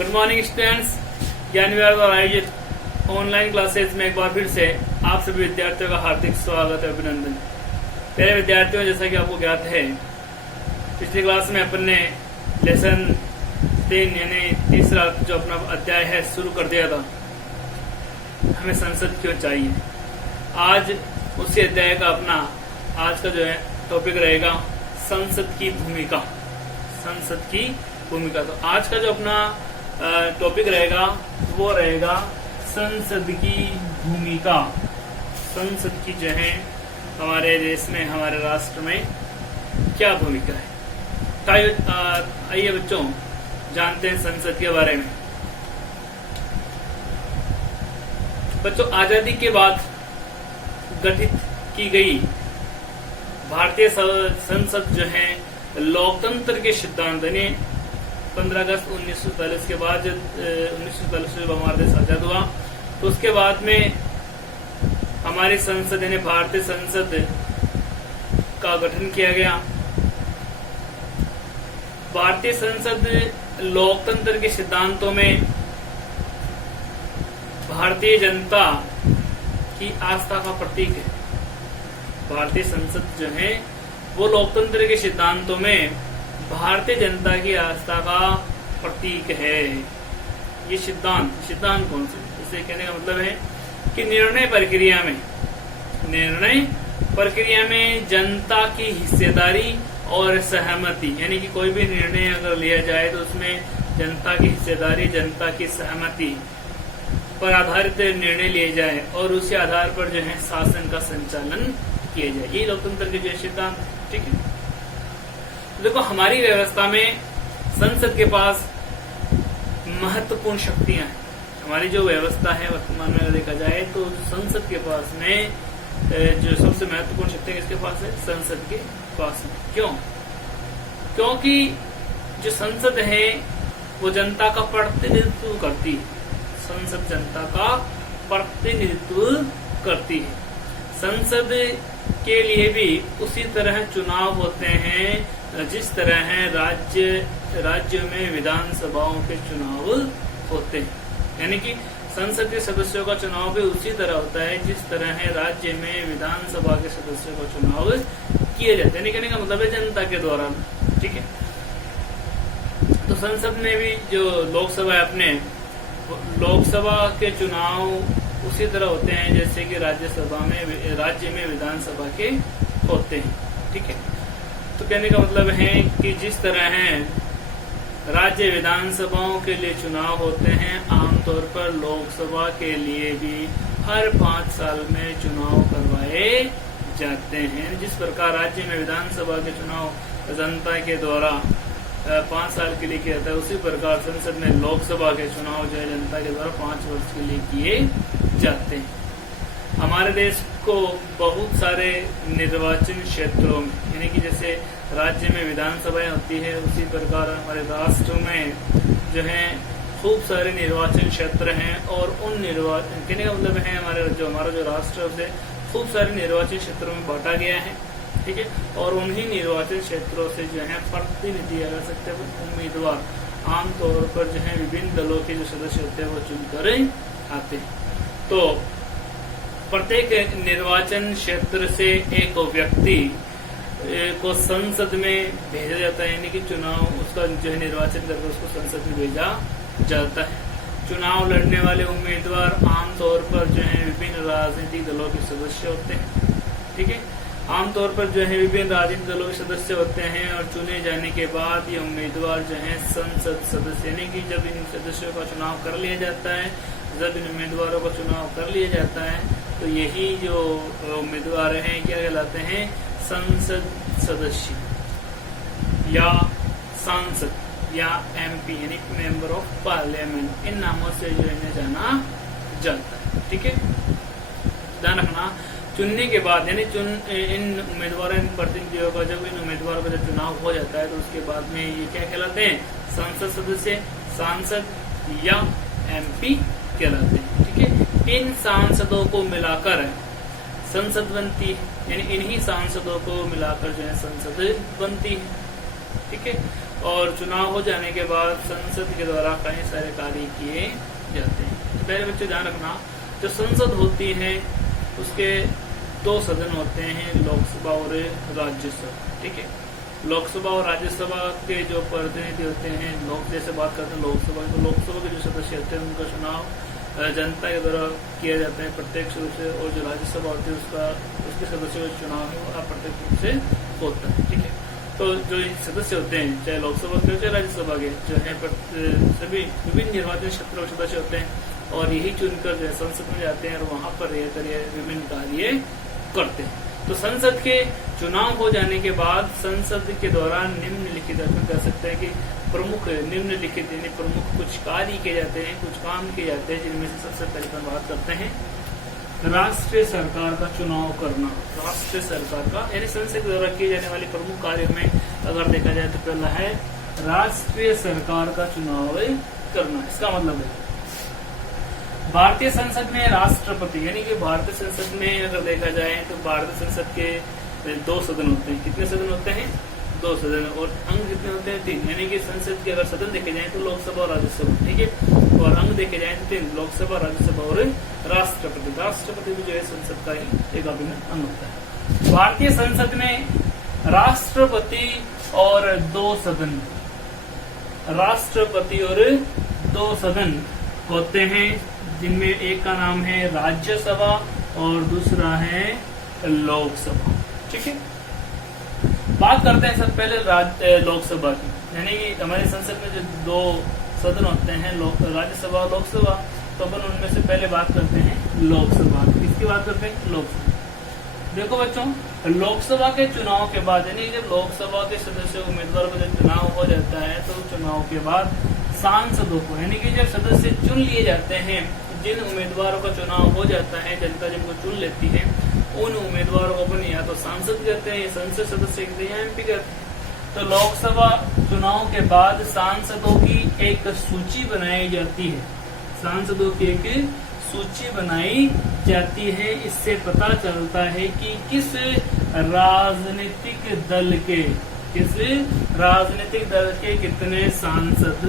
Good morning students. ज्ञान विहार द्वारा आयोजित ऑनलाइन क्लासेज में एक बार फिर से आप सभी विद्यार्थियों का हार्दिक स्वागत है, अभिनंदन। प्यारे विद्यार्थियों, जैसा कि आपको ज्ञात है, पिछली क्लास में अपन ने लेसन 3 यानी तीसरा जो अपना अध्याय है शुरू कर दिया था, हमें संसद क्यों चाहिए। आज उसी अध्याय का अपना आज का जो है टॉपिक रहेगा संसद की भूमिका। संसद की भूमिका। तो आज का जो अपना टॉपिक रहेगा वो रहेगा संसद की भूमिका। संसद की जो है हमारे देश में, हमारे राष्ट्र में क्या भूमिका है। आइए बच्चों जानते हैं संसद के बारे में। बच्चों, आजादी के बाद गठित की गई भारतीय संसद जो है लोकतंत्र के सिद्धांत यानी 15 अगस्त 1947 के बाद 1947 जब हमारा देश आजाद हुआ, तो उसके बाद में हमारी संसद यानी भारतीय संसद का गठन किया गया। भारतीय संसद लोकतंत्र के सिद्धांतों में भारतीय जनता की आस्था का प्रतीक है। भारतीय संसद जो है वो लोकतंत्र के सिद्धांतों में भारतीय जनता की आस्था का प्रतीक है। ये सिद्धांत कौन से? इसे कहने का मतलब है कि निर्णय प्रक्रिया में जनता की हिस्सेदारी और सहमति, यानी कि कोई भी निर्णय अगर लिया जाए तो उसमें जनता की हिस्सेदारी, जनता की सहमति पर आधारित निर्णय लिए जाए और उसी आधार पर जो है शासन का संचालन किया जाए। ये लोकतंत्र के जो सिद्धांत, ठीक है। देखो, हमारी व्यवस्था में संसद के पास महत्वपूर्ण शक्तियां हैं। हमारी जो व्यवस्था है वर्तमान में अगर देखा जाए तो संसद के पास में जो सबसे महत्वपूर्ण शक्ति किसके पास है? संसद के पास में। क्यों? क्योंकि जो संसद है वो जनता का प्रतिनिधित्व करती है। संसद जनता का प्रतिनिधित्व करती है। संसद के लिए भी उसी तरह चुनाव होते हैं जिस तरह है राज्य में विधानसभाओं के चुनाव होते हैं। यानी कि संसद के सदस्यों का चुनाव भी उसी तरह होता है जिस तरह है राज्य में विधानसभा के सदस्यों का चुनाव किए जाते हैं। कहने का मतलब है जनता के द्वारा, ठीक है। तो संसद में भी जो लोकसभा है, अपने लोकसभा के चुनाव उसी तरह होते हैं जैसे कि राज्य में विधानसभा के होते हैं, ठीक है। तो कहने का मतलब है कि जिस तरह है राज्य विधानसभाओं के लिए चुनाव होते हैं, आमतौर पर लोकसभा के लिए भी हर 5 साल में चुनाव करवाए जाते हैं। जिस प्रकार राज्य में विधानसभा के चुनाव जनता के द्वारा 5 साल के लिए किया जाता है, उसी प्रकार संसद में लोकसभा के चुनाव जो है जनता के द्वारा 5 वर्ष के लिए किए जाते हैं। हमारे देश को बहुत सारे निर्वाचन क्षेत्रों में, यानी कि जैसे राज्य में विधानसभाएं होती है, उसी प्रकार हमारे राष्ट्र में जो है खूब सारे निर्वाचन क्षेत्र हैं और उन निर्वाचन कहने का मतलब है हमारा जो राष्ट्र है खूब सारे निर्वाचन क्षेत्रों में बांटा गया है, ठीक है। और उन्हीं निर्वाचन क्षेत्रों से जो है प्रतिनिधि आ सकते हैं उम्मीदवार आमतौर पर जो है विभिन्न दलों के जो सदस्य होते हैं वो चुनकर आते हैं। तो प्रत्येक निर्वाचन क्षेत्र से एक व्यक्ति को संसद में भेजा जाता है, यानी कि चुनाव उसका जो है निर्वाचन करके उसको संसद में भेजा जाता है। चुनाव लड़ने वाले उम्मीदवार आमतौर पर जो है विभिन्न राजनीतिक दलों के सदस्य होते हैं, ठीक है। आमतौर पर जो है विभिन्न राजनीतिक दलों के सदस्य होते हैं और चुने जाने के बाद ये उम्मीदवार जो है संसद सदस्य, यानी कि जब इन सदस्यों का चुनाव कर लिया जाता है, जब इन उम्मीदवारों का चुनाव कर लिया जाता है, तो यही जो उम्मीदवार हैं क्या कहलाते हैं? संसद सदस्य या सांसद या MP यानी मेंबर ऑफ पार्लियामेंट, इन नामों से जो इन्हें जाना जाता है, ठीक है। ध्यान रखना, चुनने के बाद यानी इन उम्मीदवारों इन प्रतिनिधियों का जब इन उम्मीदवारों का जब चुनाव हो जाता है तो उसके बाद में ये क्या कहलाते हैं? संसद सदस्य, सांसद या MP कहलाते हैं, ठीक है। इन सांसदों को मिलाकर संसद बनती है, यानी इन्हीं सांसदों को मिलाकर जो है संसद बनती है। ठीक है। और चुनाव हो जाने के बाद संसद के द्वारा कई सारे कार्य किए जाते हैं। तो पहले बच्चे ध्यान रखना, जो संसद होती है उसके दो सदन होते हैं, लोकसभा और राज्यसभा, ठीक है। लोकसभा और राज्यसभा के जो प्रतिनिधि होते हैं, जैसे बात करते हैं लोकसभा, तो लोकसभा के जो सदस्य होते हैं उनका चुनाव जनता के द्वारा किया जाता है प्रत्यक्ष रूप से, और जो राज्यसभा होती है उसके सदस्यों का चुनाव है वो अप्रत्यक्ष रूप से होता है, ठीक है। तो जो सदस्य होते हैं, चाहे लोकसभा के चाहे राज्यसभा के, जो है सभी विभिन्न निर्वाचन क्षेत्रों के सदस्य होते हैं, और यही चुनकर जो है संसद में जाते हैं और वहां पर रहकर विभिन्न कार्य करते हैं। तो संसद के चुनाव हो जाने के बाद संसद के द्वारा निम्नलिखित अपन कह सकते हैं कि प्रमुख निम्नलिखित यानी प्रमुख कुछ कार्य किए जाते हैं, कुछ काम किए जाते हैं, जिनमें से सबसे पहले अपन बात करते हैं राष्ट्रीय सरकार का चुनाव करना। राष्ट्रीय सरकार का यानी संसद के द्वारा किए जाने वाले प्रमुख कार्यों में अगर देखा जाए तो पहला है राष्ट्रीय सरकार का चुनाव करना। इसका मतलब है भारतीय संसद में राष्ट्रपति यानी कि भारतीय संसद में अगर देखा जाए तो भारतीय संसद के दो सदन होते हैं। कितने सदन होते हैं? दो सदन। और अंग कितने होते हैं? 3। यानी कि संसद के अगर सदन देखे जाए तो लोकसभा और राज्यसभा, ठीक है। और अंग देखे जाए तो 3, लोकसभा, राज्यसभा और राष्ट्रपति। राष्ट्रपति भी जो है संसद का ही एक अभिन्न अंग होता है। भारतीय संसद में राष्ट्रपति और 2 सदन, राष्ट्रपति और 2 सदन होते हैं, जिनमें एक का नाम है राज्यसभा और दूसरा है लोकसभा, ठीक है। बात करते हैं सब पहले लोकसभा की, यानी कि हमारी संसद में जो 2 सदन होते हैं, राज्यसभा और लोकसभा, तो अपन उनमें से पहले बात करते हैं लोकसभा। किसकी बात करते हैं? लोकसभा। देखो बच्चों, लोकसभा के चुनाव के बाद यानी जब लोकसभा के सदस्य उम्मीदवार का जब चुनाव हो जाता है तो चुनाव के बाद सांसदों को यानी कि जब सदस्य चुन लिए जाते हैं, जिन उम्मीदवारों का चुनाव हो जाता है, जनता जिनको चुन लेती है, उन उम्मीदवारों को अपन या तो सांसद कहते हैं या संसद सदस्य कहते हैं या एमपी कहते हैं। तो लोकसभा चुनाव के बाद सांसदों की एक सूची बनाई जाती है, सांसदों की एक सूची बनाई जाती है। इससे पता चलता है कि किस राजनीतिक दल के कितने सांसद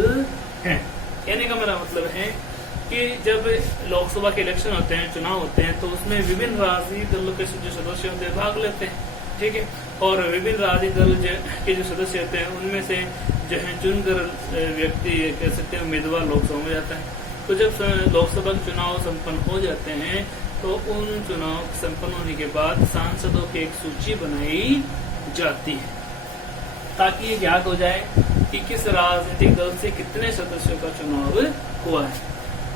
हैं। कहने का मेरा मतलब है कि जब लोकसभा के इलेक्शन होते हैं, चुनाव होते हैं, तो उसमें विभिन्न राजनीतिक दलों के जो सदस्य होते हैं भाग लेते हैं, ठीक है। और विभिन्न राजनीतिक दल के जो सदस्य होते हैं उनमें से जो है चुनकर व्यक्ति कह सकते हैं उम्मीदवार लोकसभा में जाता है। तो जब लोकसभा के चुनाव संपन्न हो जाते हैं तो उन चुनाव संपन्न होने के बाद सांसदों की एक सूची बनाई जाती है, ताकि ये ज्ञात हो जाए कि किस राजनीतिक दल से कितने सदस्यों का चुनाव हुआ है।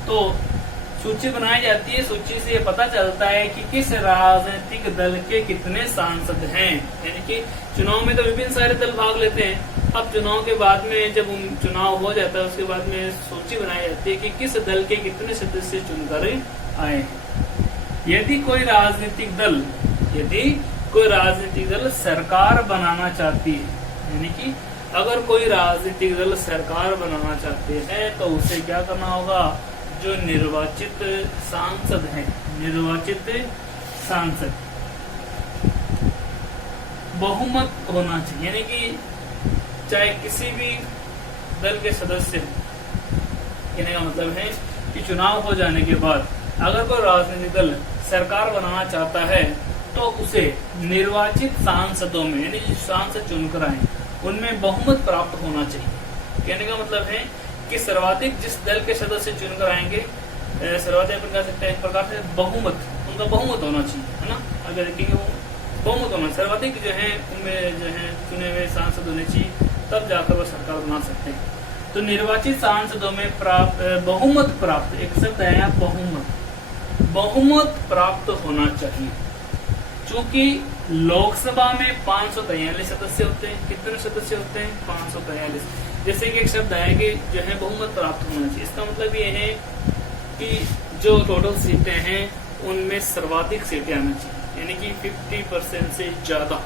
तो सूची बनाई जाती है, सूची से ये पता चलता है कि किस राजनीतिक दल के कितने सांसद हैं। यानी कि चुनाव में तो विभिन्न सारे दल भाग लेते हैं। अब चुनाव के बाद में जब चुनाव हो जाता है उसके बाद में सूची बनाई जाती है कि किस दल के कितने सदस्य चुनकर आए। यदि कोई राजनीतिक दल सरकार बनाना चाहती है, यानी कि अगर कोई राजनीतिक दल सरकार बनाना चाहते हैं तो उसे क्या करना होगा? जो निर्वाचित सांसद हैं, निर्वाचित सांसद बहुमत होना चाहिए, यानी कि चाहे किसी भी दल के सदस्य, कहने का मतलब है कि चुनाव हो जाने के बाद अगर कोई राजनीतिक दल सरकार बनाना चाहता है तो उसे निर्वाचित सांसदों में यानी जो सांसद चुनकर आए उनमें बहुमत प्राप्त होना चाहिए। कहने का मतलब है कि सर्वाधिक जिस दल के सदस्य चुनकर आएंगे, सर्वाधिक अपन कह सकते हैं एक प्रकार से बहुमत, उनका बहुमत होना चाहिए, है ना। अगर देखेंगे वो बहुमत होना, सर्वाधिक जो है उनमें जो है चुने हुए सांसद होने चाहिए, तब जाकर वो सरकार बना सकते हैं। तो निर्वाचित सांसदों में बहुमत प्राप्त, एक शब्द है यहाँ बहुमत प्राप्त होना चाहिए। चूंकि लोकसभा में 543 सदस्य होते हैं, कितने सदस्य होते हैं? 543। जैसे कि एक शब्द है कि जो है बहुमत प्राप्त होना चाहिए, इसका मतलब ये है कि जो टोटल सीटें हैं उनमें सर्वाधिक सीटें आना चाहिए, यानी कि 50% से ज्यादा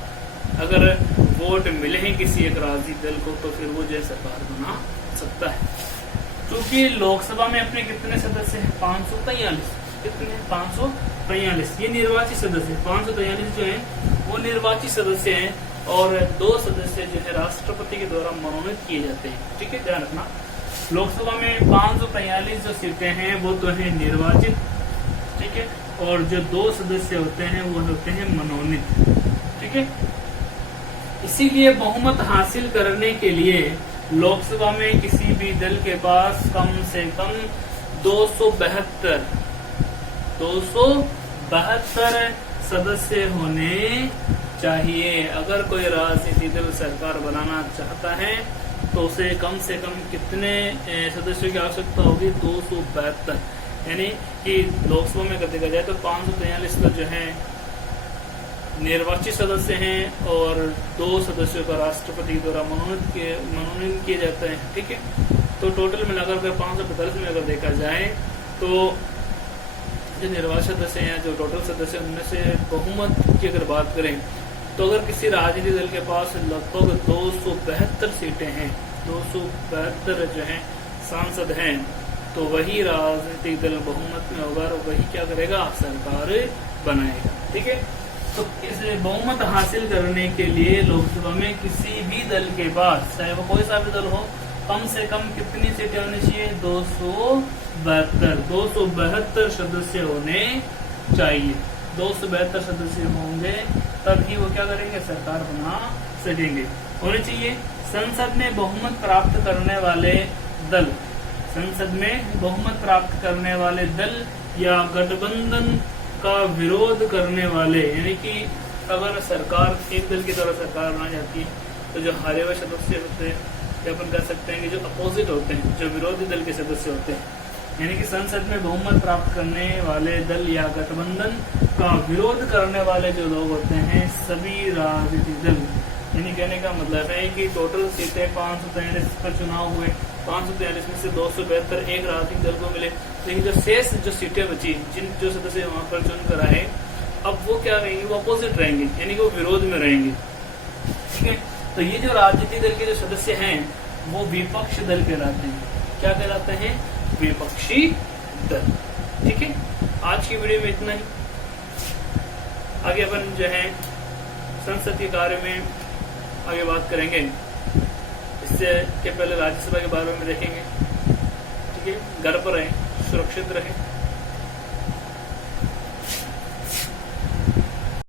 अगर वोट मिले हैं किसी एक राजनीतिक दल को तो फिर वो जो सरकार बना सकता है। क्योंकि लोकसभा में अपने कितने सदस्य हैं? 543। कितने? 543। ये निर्वाचित सदस्य 543 जो है वो निर्वाचित सदस्य हैं। और 2 सदस्य जो है राष्ट्रपति के द्वारा मनोनीत किए जाते हैं। ठीक है, ध्यान रखना। लोकसभा में 543 जो सीटें हैं वो तो है निर्वाचित, ठीक है, और जो 2 सदस्य होते हैं वो होते हैं मनोनीत। ठीक है, इसीलिए बहुमत हासिल करने के लिए लोकसभा में किसी भी दल के पास कम से कम 272 सदस्य होने चाहिए। अगर कोई राजनीतिक दल सरकार बनाना चाहता है तो उसे कम से कम कितने सदस्यों की आवश्यकता होगी? 272। यानी कि लोकसभा में अगर देखा जाए तो 543 तो जो है निर्वाचित सदस्य हैं और 2 सदस्यों का राष्ट्रपति द्वारा मनोनीत किए जाते हैं। ठीक है, तो टोटल मिलाकर अगर 545 में अगर देखा जाए तो जो निर्वाचित सदस्य हैं, जो टोटल सदस्य उनमें से बहुमत की अगर बात करें तो अगर किसी राजनीतिक दल के पास लगभग 272 सीटें हैं, 272 जो हैं सांसद हैं, तो वही राजनीतिक दल बहुमत में होगा और वही क्या करेगा? सरकार बनाएगा। ठीक है, तो इस बहुमत हासिल करने के लिए लोकसभा में किसी भी दल के पास, चाहे वो कोई सा भी दल हो, कम से कम कितनी सीटें होनी चाहिए? 272 सदस्य होने चाहिए। 272 सदस्य होंगे तभी वो क्या करेंगे? सरकार बना सकेंगे। होने चाहिए। संसद में बहुमत प्राप्त करने वाले दल, संसद में बहुमत प्राप्त करने वाले दल या गठबंधन का विरोध करने वाले, यानी कि अगर सरकार एक दल की द्वारा सरकार बनाई जाती है तो जो हारे हुए सदस्य होते हैं, या अपन कह सकते हैं कि जो अपोजिट होते हैं, जो विरोधी दल के सदस्य होते हैं, यानी कि संसद में बहुमत प्राप्त करने वाले दल या गठबंधन का विरोध करने वाले जो लोग होते हैं, सभी राजनीतिक दल, यानी कहने का मतलब है कि टोटल सीटें 543 पर चुनाव हुए, 543 में से 272 एक राजनीतिक दल को मिले, लेकिन जो शेष जो सीटें बची, जिन जो सदस्य वहां पर चुन कर आए, अब वो क्या रहेंगे? वो अपोजिट रहेंगे, यानी कि वो विरोध में रहेंगे। ठीक है, तो ये जो राजनीतिक दल के जो सदस्य हैं वो विपक्ष दल कहलाते हैं। क्या कहलाते हैं? विपक्षी दल। ठीक है, आज की वीडियो में इतना ही। आगे अपन जो है संसद के कार्य में आगे बात करेंगे। इससे के पहले राज्यसभा के बारे में देखेंगे। ठीक है, घर पर रहें, सुरक्षित रहें।